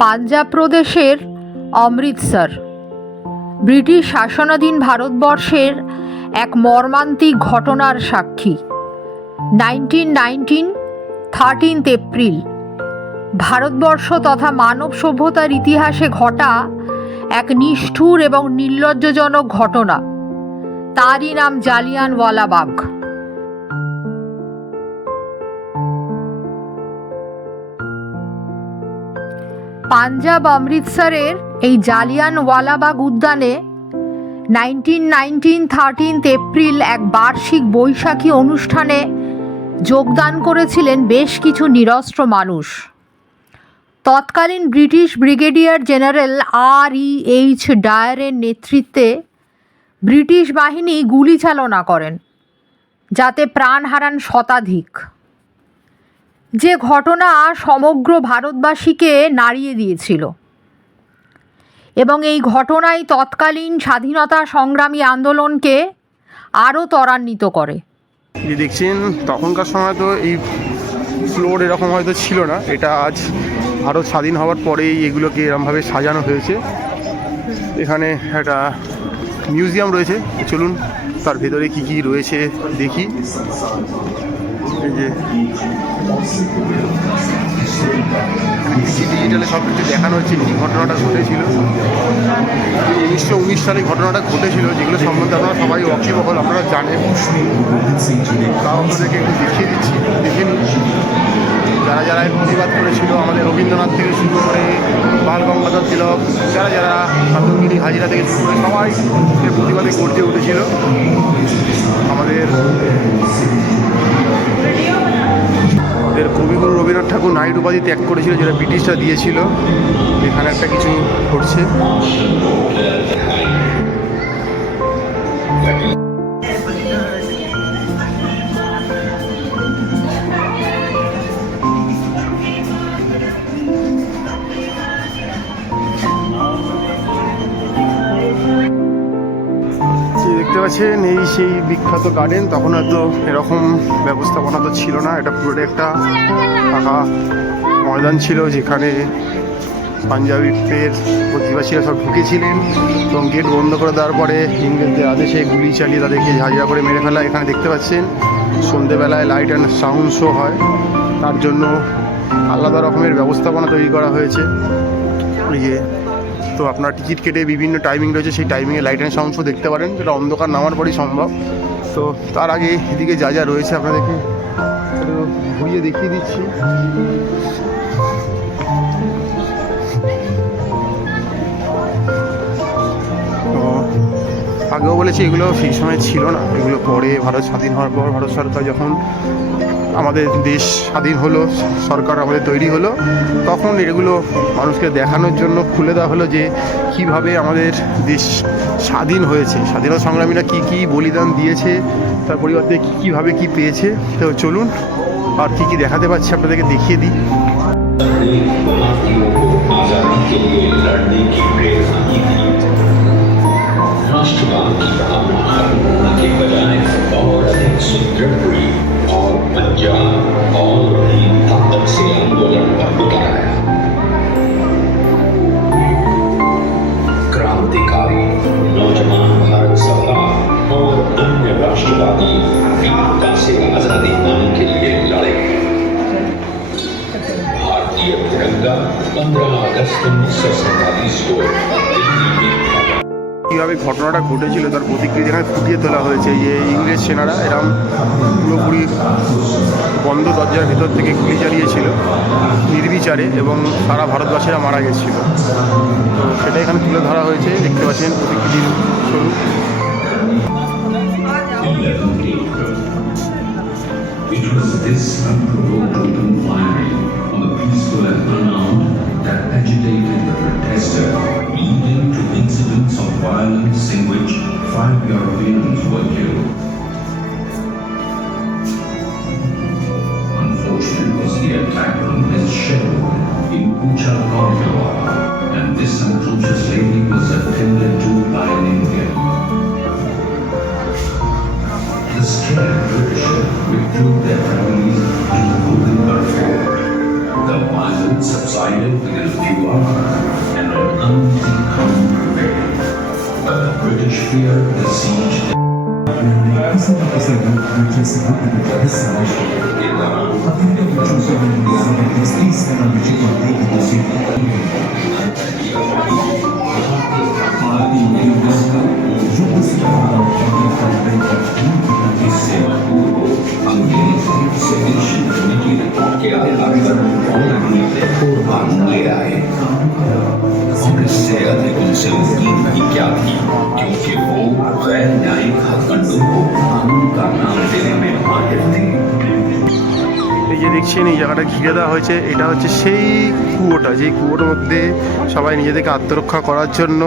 পাঞ্জাব প্রদেশের অমৃতসর ব্রিটিশ শাসনাধীন ভারতবর্ষের এক মর্মান্তিক ঘটনার সাক্ষী। 13 এপ্রিল ভারতবর্ষ তথা মানব সভ্যতার ইতিহাসে ঘটা এক নিষ্ঠুর এবং নির্লজ্জজনক ঘটনা, তারই নাম জালিয়ানওয়ালাবাগ। পাঞ্জাব অমৃতসরের এই জালিয়ানওয়ালাবাগ উদ্যানে 13 এপ্রিল এক বার্ষিক বৈশাখী অনুষ্ঠানে যোগদান করেছিলেন বেশ কিছু নিরস্ত্র মানুষ। তৎকালীন ব্রিটিশ ব্রিগেডিয়ার জেনারেল R.E.H. ডায়ারের নেতৃত্বে ব্রিটিশ বাহিনী গুলি চালনা করেন, যাতে প্রাণ হারান শতাধিক। যে ঘটনা সমগ্র ভারতবাসীকে নাড়িয়ে দিয়েছিল এবং এই ঘটনাই তৎকালীন স্বাধীনতা সংগ্রামী আন্দোলনকে আরও ত্বরান্বিত করে। যে দেখছেন তখনকার সময় তো এই ফ্লোর এরকম হয়তো ছিল না, এটা আজ ভারত স্বাধীন হওয়ার পরেই এগুলোকে এরকমভাবে সাজানো হয়েছে। এখানে একটা মিউজিয়াম রয়েছে, চলুন তার ভেতরে কি কি রয়েছে দেখি। এই যে ডিজিটালে সব কিছু দেখানো হচ্ছে, কী ঘটনাটা ঘটেছিল 1919 সালে ঘটনাটা ঘটেছিল, যেগুলো সম্বন্ধে আপনারা সবাই ওয়াকিবহাল, আপনারা জানেন। তাও আপনাদেরকে একটু দেখিয়ে দিচ্ছি, দেখে নিন। যারা যারা প্রতিবাদ করেছিল, আমাদের রবীন্দ্রনাথ থেকে শুরু করে বাল গঙ্গাধর তিলক, যারা যারা শান্তগিরি হাজিরা থেকে শুরু করে সবাই প্রতিবাদে গর্জে উঠেছিল। আমাদের কবিগুরু রবীন্দ্রনাথ ঠাকুর নাইট উপাধি ত্যাগ করেছিল, যেটা ব্রিটিশরা দিয়েছিল। এখানে একটা কিছু ঘটছে। দেখতে পাচ্ছেন এই সেই বিখ্যাত গার্ডেন। তখন হয়তো এরকম ব্যবস্থাপনা তো ছিল না, এটা পুরোটা একটা ফাঁকা ময়দান ছিল, যেখানে পাঞ্জাবের অধিবাসীরা সব ঢুকেছিলেন এবং গেট বন্ধ করে দেওয়ার পরে ইংরেজদের আদেশে গুলি চালিয়ে তাদেরকে হাজিরা করে মেরে ফেলা। এখানে দেখতে পাচ্ছেন সন্ধেবেলায় লাইট অ্যান্ড সাউন্ড শো হয়, তার জন্য আলাদা রকমের ব্যবস্থাপনা তৈরি করা হয়েছে। ইয়ে তো আপনার টিকিট কেটে বিভিন্ন টাইমিং রয়েছে, সেই টাইমিংয়ে লাইট অ্যান্ড সাউন্ড শো দেখতে পারেন, যেটা অন্ধকার নামার পরই সম্ভব। তো তার আগে এদিকে যা যা রয়েছে আপনাদেরকে একটু ঘুরিয়ে দেখিয়ে দিচ্ছি। তো আগেও বলেছি এগুলো সেই সময় ছিল না, এগুলো পরে ভারত স্বাধীন হওয়ার পর ভারত সরকার যখন আমাদের দেশ স্বাধীন হলো, সরকার আমাদের তৈরি হলো, তখন এগুলো মানুষকে দেখানোর জন্য খুলে দেওয়া হলো যে কীভাবে আমাদের দেশ স্বাধীন হয়েছে, স্বাধীনতা সংগ্রামীরা কী কী বলিদান দিয়েছে, তার পরিবর্তে কীভাবে কী পেয়েছে। তো চলুন আর কী কী দেখাতে পাচ্ছি আপনাদেরকে দেখিয়ে দিই। राष्ट्रवाद की भावना हरमोना के बजाय और अधिक सुदृढ़ हुई और पंजाब और भी ताकत से आंदोलन पर उतराया। क्रांतिकारी नौजवान भारत सभा और अन्य राष्ट्रवादी वीरता से आजादी पाने के लिए लड़े। भारतीय तिरंगा 15 अगस्त 1947 को दिल्ली में কীভাবে ঘটনাটা ঘটেছিল তার প্রতিক্রিয়া যেখানে ফুটিয়ে তোলা হয়েছে। যে ইংরেজ সেনারা এরম পুরোপুরি বন্ধ দরজার ভিতর থেকে গুলি চালিয়েছিল নির্বিচারে এবং সারা ভারতবাসীরা মারা গেছিল। তো সেটা এখানে তুলে ধরা হয়েছে, দেখতে পাচ্ছেন প্রতিকৃতির স্বরূপ। It was this unprovoked open firing on the peaceful and unarmed that agitated the protester, leading to incidents of violence in which 5 Europeans were killed. Unfortunate was the attack on Ms. Sherwood in Kucha corridor, and this unconscious lady was attended to by an Indian. The scared British withdrew their families to the Golden Fort. within a few hours, and an uneasy calm prevailed. But the British feared the siege. के अंदर कानून ले आए और इससे अधिक उनसे उम्मीद भी क्या थी, क्योंकि वो गैर न्यायिक हथकंडों को कानून का नाम देने में माहिर थे। এই যে দেখছেন এই জায়গাটা ঘিরে দেওয়া হয়েছে, এটা হচ্ছে সেই কুয়োটা, যেই কুয়োর মধ্যে সবাই নিজেদেরকে আত্মরক্ষা করার জন্য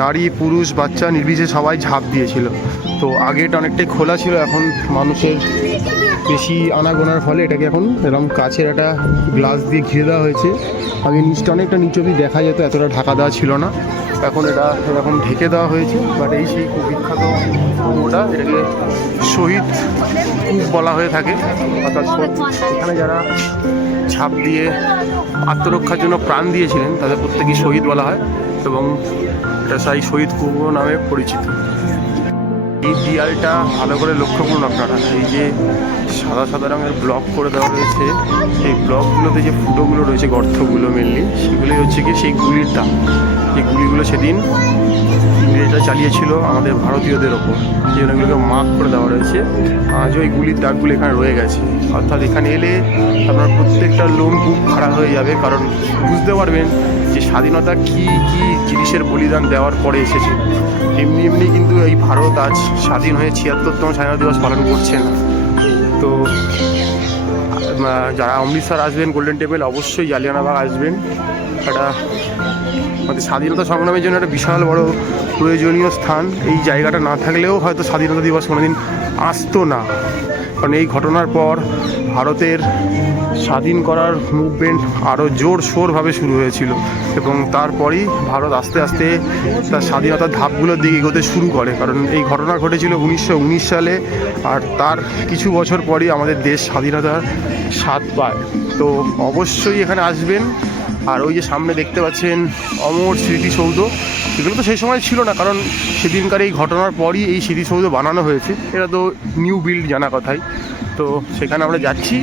নারী পুরুষ বাচ্চা নির্বিশেষে সবাই ঝাঁপ দিয়েছিল। তো আগে এটা অনেকটাই খোলা ছিল, এখন মানুষের বেশি আনাগোনার ফলে এটাকে এখন এরকম কাছের একটা গ্লাস দিয়ে ঘিরে দেওয়া হয়েছে। আগে নিচটা অনেকটা নিচ অবধি দেখা যেত, এতটা ঢাকা দেওয়া ছিল না, এখন এটা এরকম ঢেকে দেওয়া হয়েছে। বাট এই সেই খুব বিখ্যাত কুয়োটা, এটাকে শহীদ কূপ বলা হয়ে থাকে, অর্থাৎ এখানে যারা ঝাঁপ দিয়ে আত্মরক্ষার জন্য প্রাণ দিয়েছিলেন তাদের প্রত্যেকেই শহীদ বলা হয় এবং এটা সেই শহীদ কূপ নামে পরিচিত। এই দেয়ালটা ভালো করে লক্ষ্য করুন আপনারা, এই যে সাদা সাদা রঙের ব্লক করে দেওয়া রয়েছে, এই ব্লকগুলোতে যে ফুটোগুলো রয়েছে, গর্তগুলো মেনলি, সেগুলোই হচ্ছে কি সেই গুলির দাগ। এই গুলিগুলো সেদিন ইংরেজরা চালিয়েছিল আমাদের ভারতীয়দের ওপর, যে এগুলোকে মার্ক করে দেওয়া রয়েছে। আজও এই গুলির দাগগুলো এখানে রয়ে গেছে। অর্থাৎ এখানে এলে আপনার প্রত্যেকটা লোম খুব খারাপ হয়ে যাবে, কারণ বুঝতে পারবেন যে স্বাধীনতা কী কী জিনিসের বলিদান দেওয়ার পরে এসেছে। এমনি এমনি কিন্তু এই ভারত আজ স্বাধীন হয়ে ৭৬তম স্বাধীনতা দিবস পালন করছে না। তো যারা অমৃতসর আসবেন গোল্ডেন টেম্পল, অবশ্যই জালিয়ানওয়ালাবাগ আসবেন। এটা আমাদের স্বাধীনতা সংগ্রামের জন্য একটা বিশাল বড় প্রয়োজনীয় স্থান। এই জায়গাটা না থাকলেও হয়তো স্বাধীনতা দিবস কোনোদিন আসতো না, কারণ এই ঘটনার পর ভারতের স্বাধীন করার মুভমেন্ট আরও জোরসোরভাবে শুরু হয়েছিল এবং তারপরই ভারত আস্তে আস্তে তার স্বাধীনতার ধাপগুলোর দিকে এগোতে শুরু করে। কারণ এই ঘটনা ঘটেছিল 1919 সালে, আর তার কিছু বছর পরই আমাদের দেশ স্বাধীনতার স্বাদ পায়। তো অবশ্যই এখানে আসবেন। আর ওই যে সামনে দেখতে পাচ্ছেন অমর স্মৃতিসৌধ, এগুলো তো সেই সময় ছিল না, কারণ সেদিনকার এই ঘটনার পরই এই স্মৃতিসৌধ বানানো হয়েছে। এটা তো নিউ বিল্ড জানা কথাই। তো সেখানে আমরা যাচ্ছি।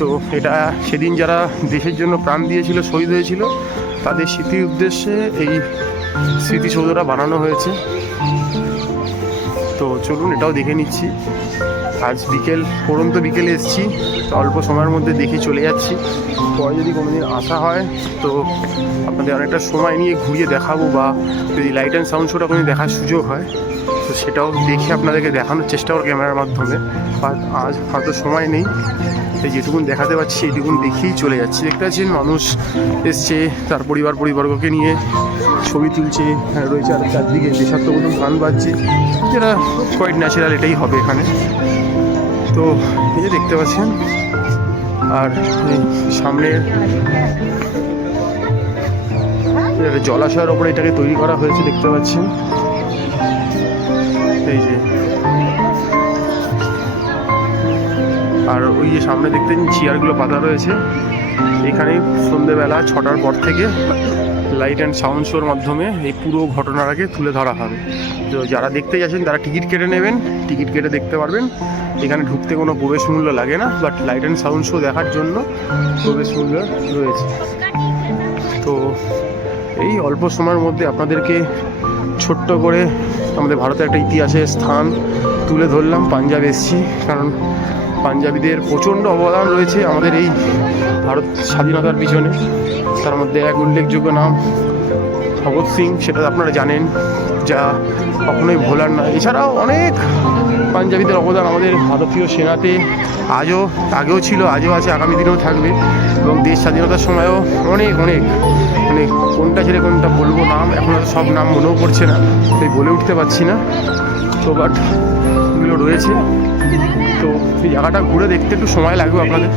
তো এটা সেদিন যারা দেশের জন্য প্রাণ দিয়েছিল, শহীদ হয়েছিল, তাদের স্মৃতির উদ্দেশ্যে এই স্মৃতিসৌধটা বানানো হয়েছে। তো চলুন এটাও দেখে নিচ্ছি। আজ পড়ন্ত বিকেলে এসেছি, তো অল্প সময়ের মধ্যে দেখে চলে যাচ্ছি। পরে যদি কোনোদিন আসা হয় তো আপনাদের অনেকটা সময় নিয়ে ঘুরিয়ে দেখাবো, বা যদি লাইট অ্যান্ড সাউন্ড শোটা কোনো দেখার সুযোগ হয় তো সেটাও দেখে আপনাদেরকে দেখানোর চেষ্টা করব ক্যামেরার মাধ্যমে। আর আজ হয়তো সময় নেই, তাই যেটুকুন দেখাতে পারছি এইটুকুন দেখেই চলে যাচ্ছি। দেখতে পাচ্ছেন মানুষ এসছে, তার পরিবারবর্গকে নিয়ে ছবি তুলছে, রয়েছে আর চারদিকে দেশাত্মবোধক গান বাজছে, যেটা কোয়াইট ন্যাচারাল, এটাই হবে এখানে। তো এই যে দেখতে পাচ্ছেন, আর সামনে জলাশয়ের ওপরে এটাকে তৈরি করা হয়েছে, দেখতে পাচ্ছেন। এই যে আর ওই যে সামনে দেখতেন চেয়ারগুলো পাতা রয়েছে, এখানে সন্ধ্যেবেলা 6টার পর থেকে লাইট অ্যান্ড সাউন্ড শোর মাধ্যমে এই পুরো ঘটনাটাকে তুলে ধরা হবে। তো যারা দেখতে যাচ্ছেন তারা টিকিট কেটে নেবেন, টিকিট কেটে দেখতে পারবেন। এখানে ঢুকতে কোনো প্রবেশ মূল্য লাগে না, but light and sound show দেখার জন্য প্রবেশ মূল্য রয়েছে। তো এই অল্প সময়ের মধ্যে আপনাদেরকে ছোট্ট করে আমাদের ভারতের একটা ইতিহাসের স্থান তুলে ধরলাম। পাঞ্জাব এসেছি, কারণ পাঞ্জাবিদের প্রচণ্ড অবদান রয়েছে আমাদের এই ভারত স্বাধীনতার পিছনে। তার মধ্যে এক উল্লেখযোগ্য নাম ভগৎ সিং, সেটা আপনারা জানেন, যা কখনোই ভোলার না। এছাড়াও অনেক পাঞ্জাবিদের অবদান আমাদের ভারতীয় সেনাতে আগেও ছিল, আজও আছে, আগামী দিনেও থাকবে। এবং দেশ স্বাধীনতার সময়ও অনেক অনেক মানে কোনটা ছেড়ে কোনটা বলবো নাম, এখন সব নাম মনেও পড়ছে না, তাই বলে উঠতে পারছি না। তো বাট এগুলো রয়েছে। তো এই জায়গাটা ঘুরে দেখতে একটু সময় লাগবে আপনাদের।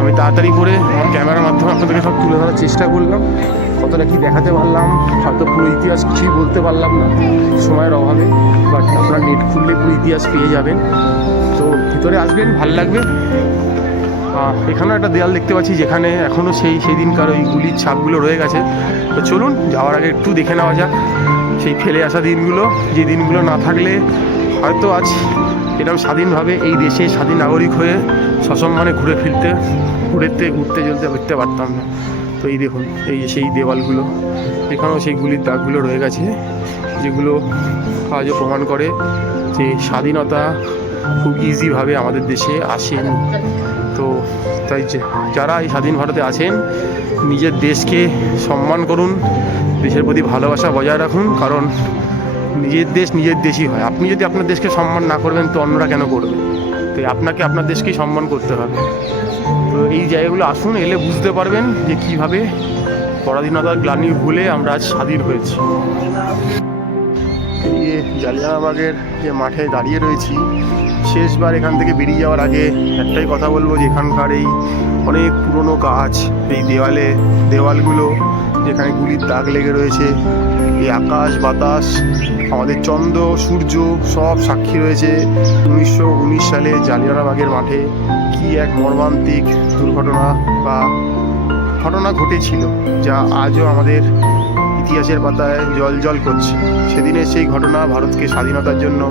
আমি তাড়াতাড়ি করে আমার ক্যামেরার মাধ্যমে আপনাদেরকে সব তুলে ধরার চেষ্টা করলাম। কতটা কী দেখাতে পারলাম, হয়তো পুরো ইতিহাস কিছুই বলতে পারলাম না সময়ের অভাবে, বাট আপনারা নেট খুললে পুরো ইতিহাস পেয়ে যাবেন। তো ভিতরে আসবেন, ভালো লাগবে। এখানেও একটা দেয়াল দেখতে পাচ্ছি যেখানে এখনও সেই দিনকার ওই গুলির ছাপগুলো রয়ে গেছে। তো চলুন যাওয়ার আগে একটু দেখে নেওয়া যাক সেই ফেলে আসা দিনগুলো, যে দিনগুলো না থাকলে হয়তো আজ এরকম স্বাধীনভাবে এই দেশে স্বাধীন নাগরিক হয়ে সসম্মানে ঘুরতে চলতে পারতাম না। তো এই দেখুন, এই যে সেই দেওয়ালগুলো, এখানেও সেই গুলির দাগগুলো রয়ে গেছে, যেগুলো আজও প্রমাণ করে যে স্বাধীনতা খুব ইজিভাবে আমাদের দেশে আসেনি। তো তাই যারা এই স্বাধীন ভারতে আছেন, নিজের দেশকে সম্মান করুন, দেশের প্রতি ভালোবাসা বজায় রাখুন, কারণ নিজের দেশ নিজের দেশই হয়। আপনি যদি আপনার দেশকে সম্মান না করবেন তো অন্যরা কেন করবে? তো আপনাকে আপনার দেশকেই সম্মান করতে হবে। তো এই জায়গাগুলো আসুন, এলে বুঝতে পারবেন যে কীভাবে পরাধীনতার গ্লানি ভুলে আমরা আজ স্বাধীন হয়েছি। এই যে জালিয়ানবাগের যে মাঠে দাঁড়িয়ে রয়েছি, শেষবার এখান থেকে বেরিয়ে যাওয়ার আগে একটাই কথা বলবো যে এখানকার এই অনেক পুরনো গাছ, এই দেওয়ালগুলো যেখানে গুলির দাগ লেগে রয়েছে, এই আকাশ বাতাস, আমাদের চন্দ্র সূর্য সব সাক্ষী রয়েছে 1919 সালে জালিয়ানবাগের মাঠে কি এক মর্মান্তিক দুর্ঘটনা বা ঘটনা ঘটেছিল, যা আজও আমাদের ইতিহাসের পাতায় জল করছে। সেদিনের সেই ঘটনা ভারতকে স্বাধীনতার জন্য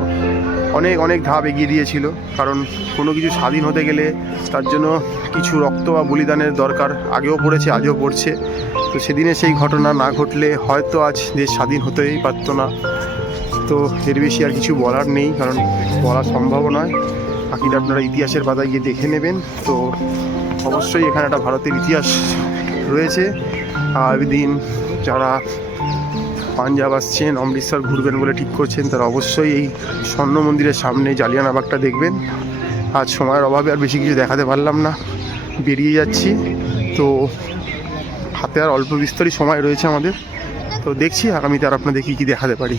অনেক ধাপ এগিয়ে দিয়েছিল, কারণ কোনো কিছু স্বাধীন হতে গেলে তার জন্য কিছু রক্ত বা বলিদানের দরকার আগেও পড়েছে, আজও পড়ছে। তো সেদিনে সেই ঘটনা না ঘটলে হয়তো আজ দেশ স্বাধীন হতেই পারতো না। তো এর বেশি আর কিছু বলার নেই, কারণ বলা সম্ভব নয়। বাকিটা আপনারা ইতিহাসের পাতায় গিয়ে দেখে নেবেন। তো অবশ্যই এখানে একটা ভারতের ইতিহাস রয়েছে। আর দিন যারা পাঞ্জাব আসছেন, অমৃতসর ঘুরবেন বলে ঠিক করছেন, তারা অবশ্যই এই স্বর্ণ মন্দিরের সামনে জালিয়ানবাগটা দেখবেন। আজ সময়ের অভাবে আর বেশি কিছু দেখাতে পারলাম না, বেরিয়ে যাচ্ছি। তো হাতে আর অল্প বিস্তরই সময় রয়েছে আমাদের, তো দেখছি আগামীতে আর আপনাদের কী দেখাতে পারি।